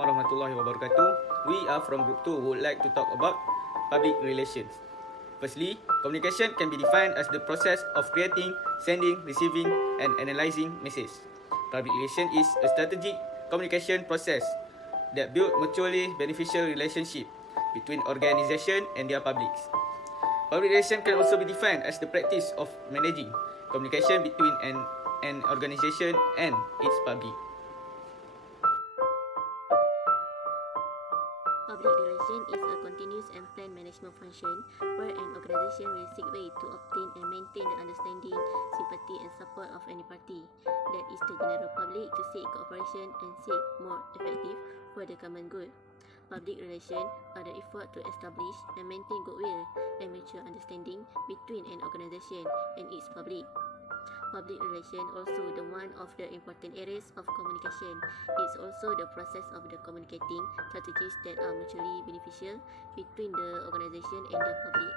warahmatullahi wabarakatuh. We are from Group 2 who would like to talk about public relations. Firstly, communication can be defined as the process of creating, sending, receiving, and analyzing messages. Public relation is a strategic communication process that builds mutually beneficial relationship between organizations and their publics. Public relation can also be defined as the practice of managing communication between an organization and its public. Public relation is a continuous and planned management function where an organization will seek way to obtain and maintain the understanding, sympathy and support of any party, that is the general public, to seek cooperation and seek more effective for the common good. Public relations are the effort to establish and maintain goodwill and mutual understanding between an organization and its public. Public relation also the one of the important areas of communication. It's also the process of the communicating strategies that are mutually beneficial between the organization and the public.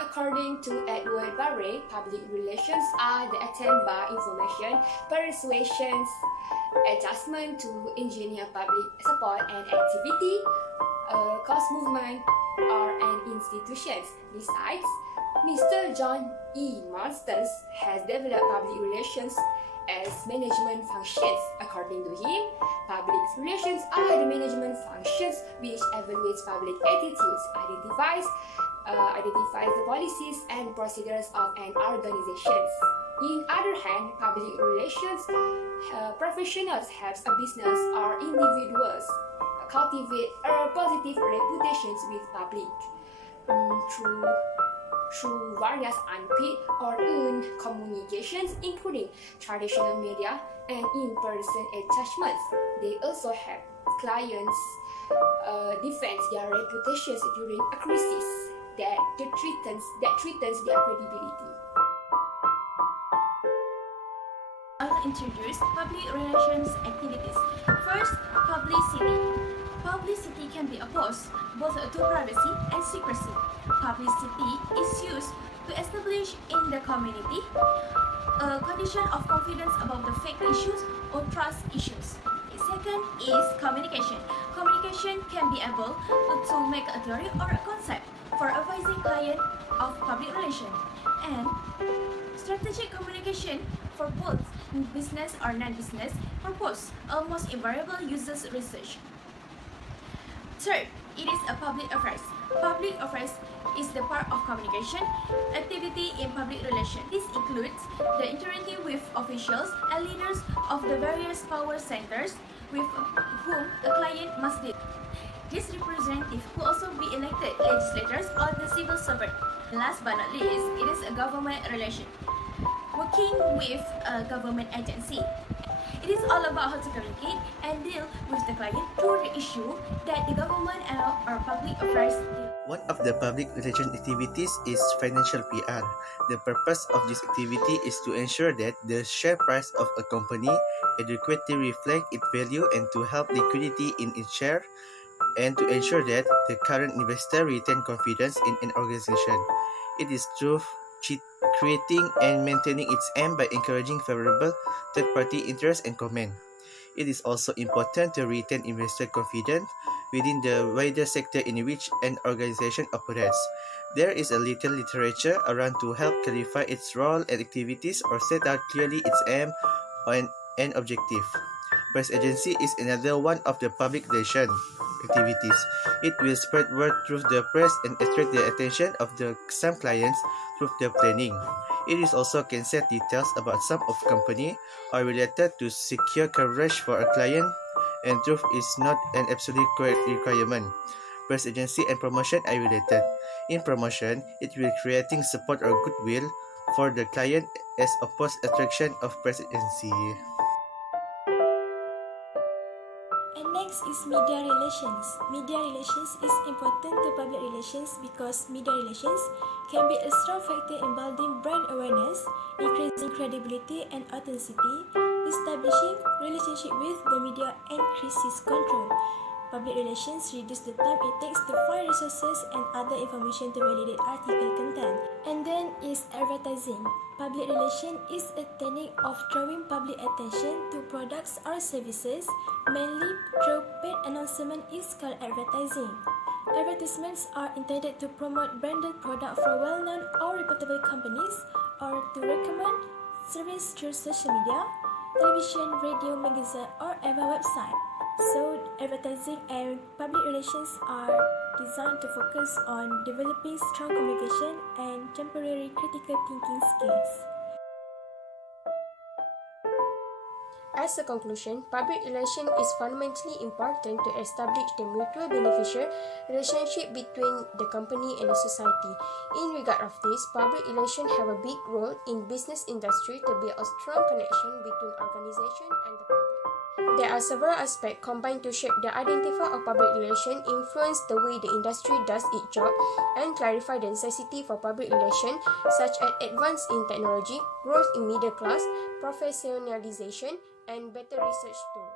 According to Edward Barre, public relations are the attempt by information, persuasions, adjustment to engineer public support and activity, cause movement, or an institutions. Besides, Mr. John E. Marston has developed public relations as management functions. According to him, public relations are the management functions which evaluates public attitudes, identifies the policies and procedures of an organization. In other hand, public relations professionals help a business or individuals cultivate a positive reputations with public through various unpaid or earned communications, including traditional media and in-person engagements. They also help clients defend their reputations during a crisis that threatens their credibility. I'll introduce public relations activities. First, publicity. Publicity can be opposed both to privacy and secrecy. Publicity is used to establish in the community a condition of confidence about the fact issues or trust issues. Second is communication. Communication can be able to make a theory or a concept for advising client of public relation. And strategic communication for both business or non-business purpose almost invariably uses research. Third, it is a public affairs. Public affairs is the part of communication activity in public relations. This includes the interacting with officials and leaders of the various power centers with whom a client must deal. This representative could also be elected legislators or the civil servant. Last but not least, it is a government relation, working with a government agency. It is all about how to communicate and deal with the client through the issue that the government and our public affairs deal. One of the public relations activities is financial PR. The purpose of this activity is to ensure that the share price of a company adequately reflects its value and to help liquidity in its share and to ensure that the current investor retain confidence in an organization. It is through creating and maintaining its aim by encouraging favorable third-party interest and comment. It is also important to retain investor confidence within the wider sector in which an organization operates. There is a little literature around to help clarify its role and activities or set out clearly its aim and objective. Press agency is another one of the public relations activities. It will spread word through the press and attract the attention of some clients through the planning. It is also can set details about some of company or related to secure coverage for a client, and truth is not an absolute requirement. Press agency and promotion are related. In promotion, it will creating support or goodwill for the client as opposed attraction of press agency. And next is media relations. Media relations is important to public relations because media relations can be a strong factor in building brand awareness, increasing credibility and authenticity, establishing relationship with the media, and crisis control. Public relations reduce the time it takes to find resources and other information to validate article content. And then is advertising. Public relation is a technique of drawing public attention to products or services, mainly through paid announcement is called advertising. Advertisements are intended to promote branded products from well-known or reputable companies or to recommend service through social media, television, radio, magazine, or even website. So, advertising and public relations are designed to focus on developing strong communication and temporary critical thinking skills. As a conclusion, public relation is fundamentally important to establish the mutual beneficial relationship between the company and the society. In regard of this, public relations have a big role in business industry to build a strong connection between organization and the public. There are several aspects combined to shape the identity of public relations, influence the way the industry does its job, and clarify the necessity for public relations, such as advance in technology, growth in middle class, professionalization, and better research tools.